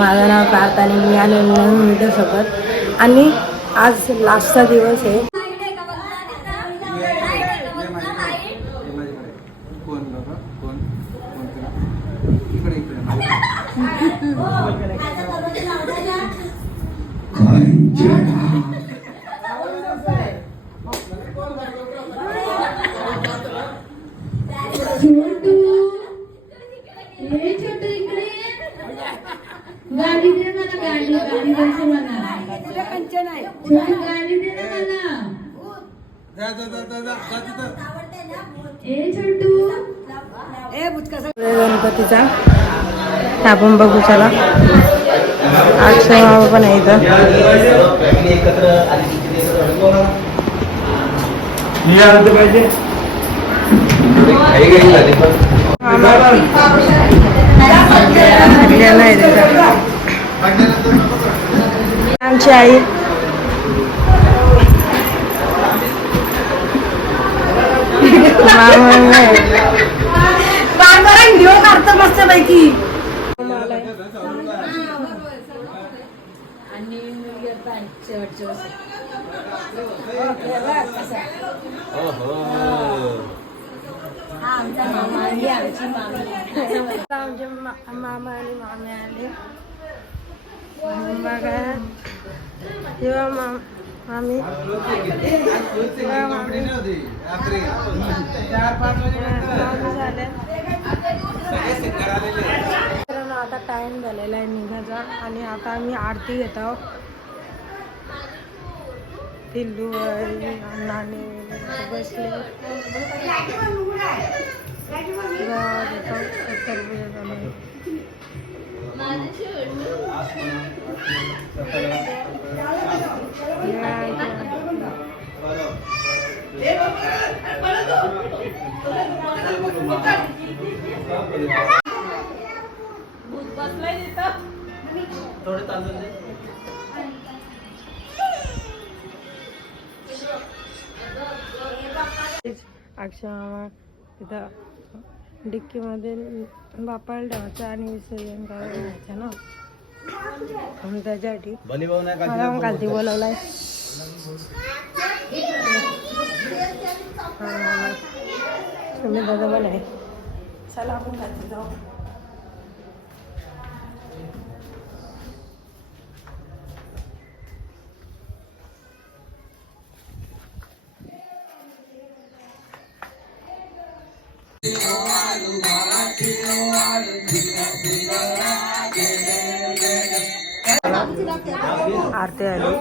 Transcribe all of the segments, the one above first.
माझं नाव पार्थ आणि मी आलेलो नवीन व्हिडिओ सोबत आणि आज लास्टचा दिवस आहे. गाडी दे मला गाडी गाडी द्यायची मला गाडी दे ना मला ए छोटू गणपतीचा आपण बघू चला. अक्षय मामा पण आहे इथं. आमची आई व्हिडिओ काढतो मस्त पैकी. आमचे मामा आणि मामी आले बघा. तेव्हा मामी आता टाइम झालेला आहे निघायचा आणि आता आम्ही आरती घेत आहोत. पिल्लू नाणे बसले अक्षय मामा तिथं डिक्कीमध्ये बापाला ठेवायचं आणि विसर्जन करायचं ना. त्याच्यासाठी मला कालती बोलवलाय. तुम्ही दादा पण आहे. चला आपण खालती जाऊ. आरती आली.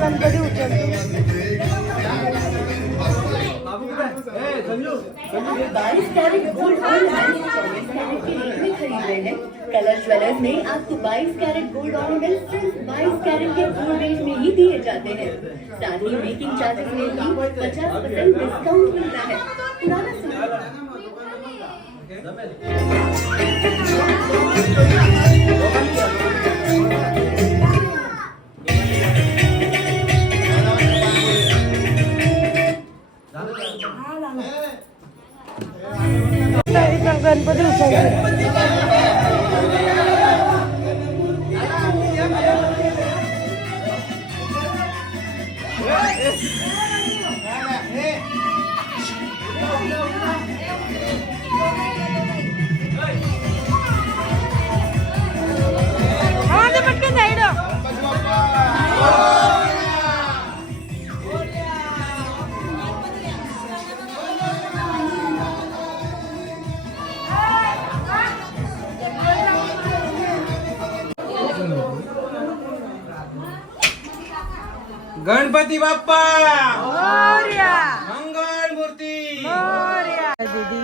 गणपती उचलतो. 22 कैरेट गोल्ड खरीद रहे हैं कलर ज्वेलर्स में आपको 22 कैरेट गोल्ड ऑर्नामेंट्स सिर्फ 22 कैरेट के गोल्ड रेंज में ही दिए जाते हैं. साथ ही मेकिंग चार्जेस में भी 50% डिस्काउंट मिलता है. पुराना गणपती उचलतो. गणपती बाप्पा मोरया मंगल मूर्ती मोरया दीदी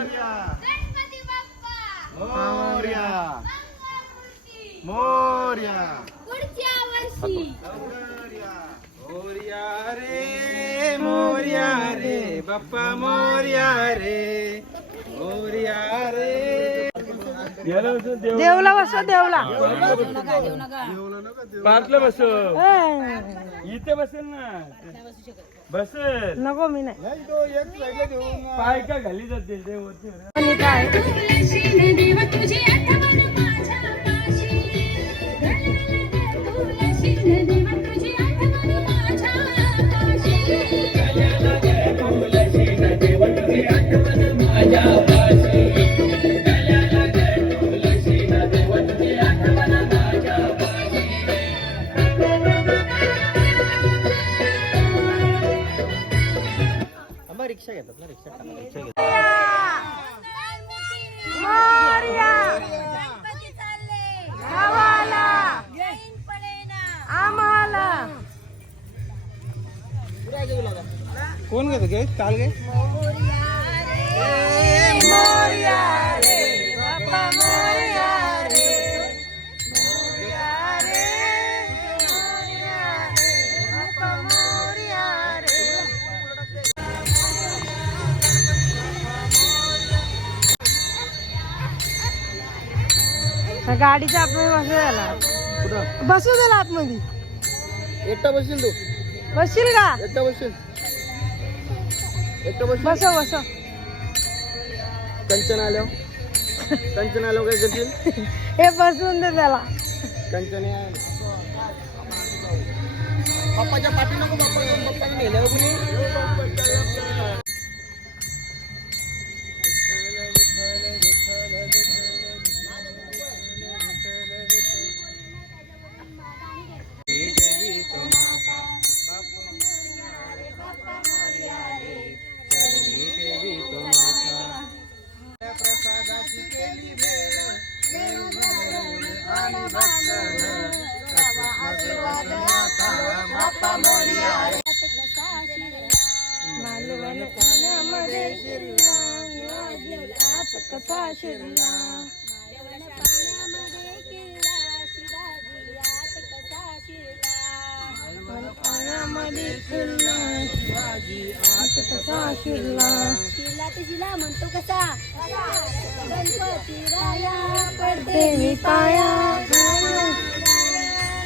मोरया मोरया मोरया रे मोरया रे बाप्पा मोरया रे मोरया रे देवला बसवा देवला पार्कला बस ए, इथे बसेल ना बसेल नको मी नाही पाय का घाली जाते ते वरती आणि काय रिक्षा घेतात ना रिक्षा मोरया गावाला आम्हाला कोण घेतो गे चाल गे मोरया रे बाप्पा मोरया रे मोरया रे मोरया रे बाप्पा मोरया रे गाडीच्या आतमध्ये बसू द्याला आतमध्ये एकटा बसशील तू बसशील का एकटा बसशील एकटा बस बसव बसव कंचन आल्यावर काय करशील हे बसून दे त्याला कंचन पप्पाच्या पाठी नको पप्पाने नेल्यावर कुणी मालवण पाण्यामध्ये शिरला आत कसा शिरला पाण्यामध्ये शिरला शिवाजी आत कसा शिरला शिला ते शिला म्हणतो कसा गणपती राया पडते मी पाया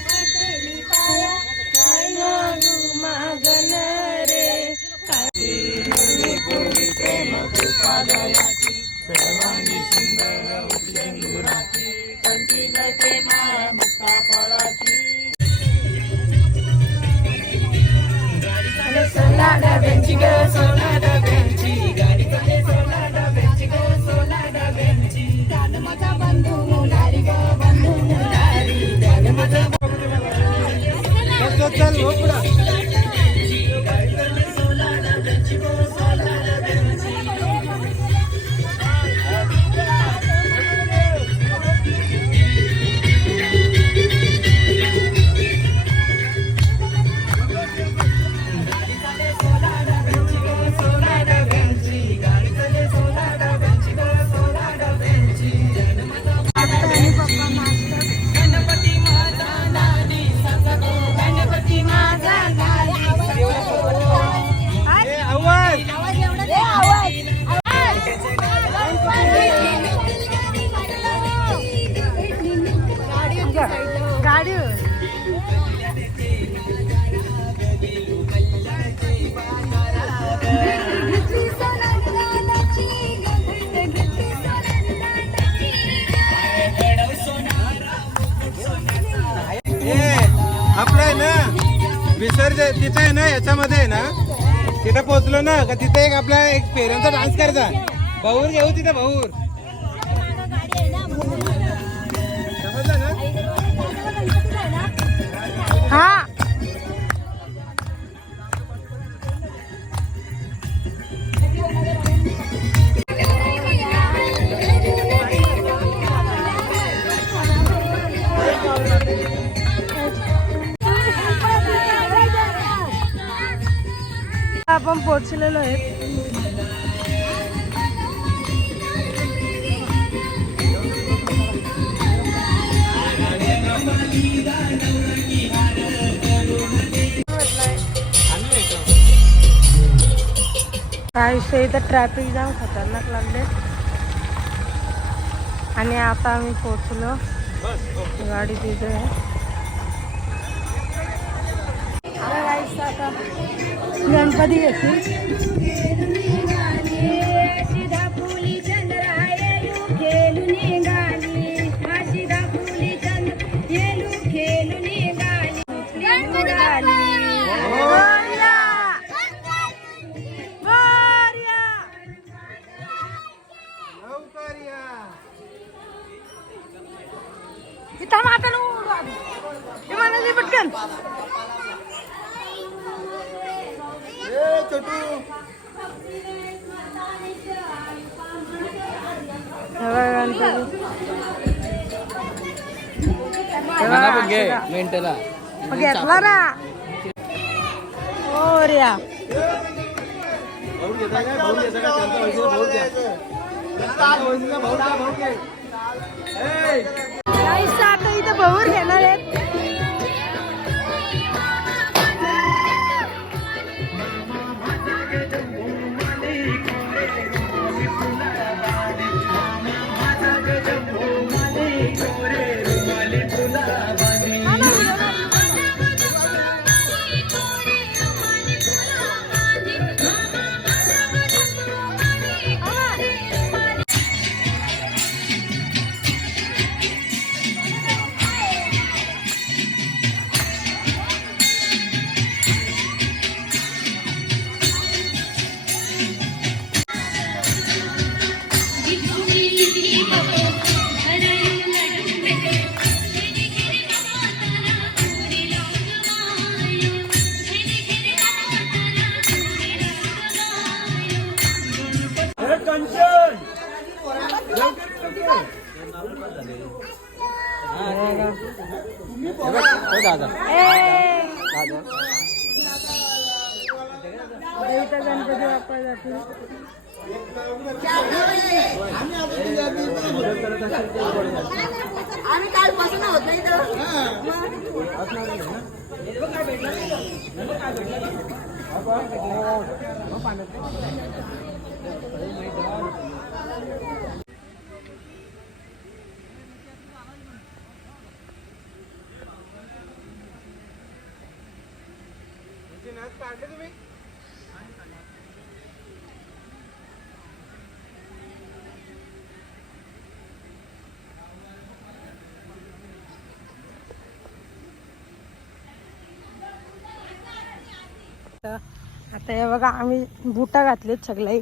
पडते मी पाया काय मागू मागन रे प्रेम कृपा दयाची सर्वांनी सुंदर सिंदुराची कंठी जळते माळ मुक्ता फळाची सोला डब्यांची ग सोला डब्यांची गाडी चाले सोला डब्यांची ग सोला डब्यांची दाद माझा बंधू मुलारी ग बंधू मुलारी दाद माझा चल हो पुढं गाडी आपलं आहे ना विसर्जन तिथं आहे ना याच्यामध्ये आहे ना तिथं पोहोचलो ना का तिथे एक आपला एक पेरांचा डान्स करायचा भाऊर घेऊ तिथे भाऊर समजलं ना हा आपण पोहोचलेलो आहे. काय इथं ट्रॅफिक जाम खतरनाक लागले आणि आता आम्ही पोहोचलो. गाडी तिथे आहे. आता गणपती घेतली. पटकन घेतला ना. ओर्या आता इथं बहुर घेणार आहेत. गणपती बाप्पा जातील. आम्ही कालपासून होत नाही तर आता हे बघा आम्ही बुटा घातलेत सगळे.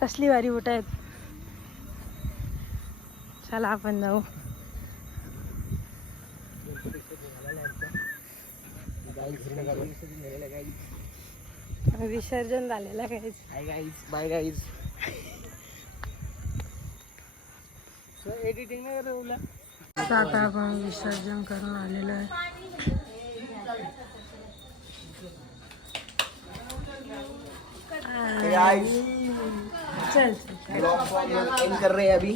कसली भारी बुटा आहेत. चला आपण जाऊ. विसर्जन झालेलं गाईज. Bye guys. आता आपण विसर्जन करून आलेलो आहे. चल कर रहे हैं अभी.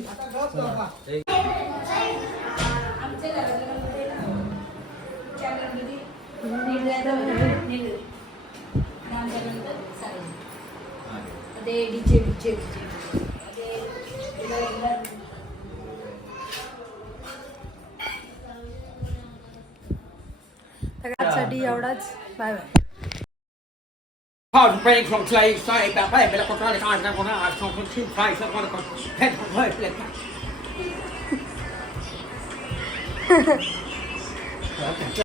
आजसाठी एवढाच. Bye bye. Hard break from clay, side that way, but I'm going to go on two fights. I'm going to go.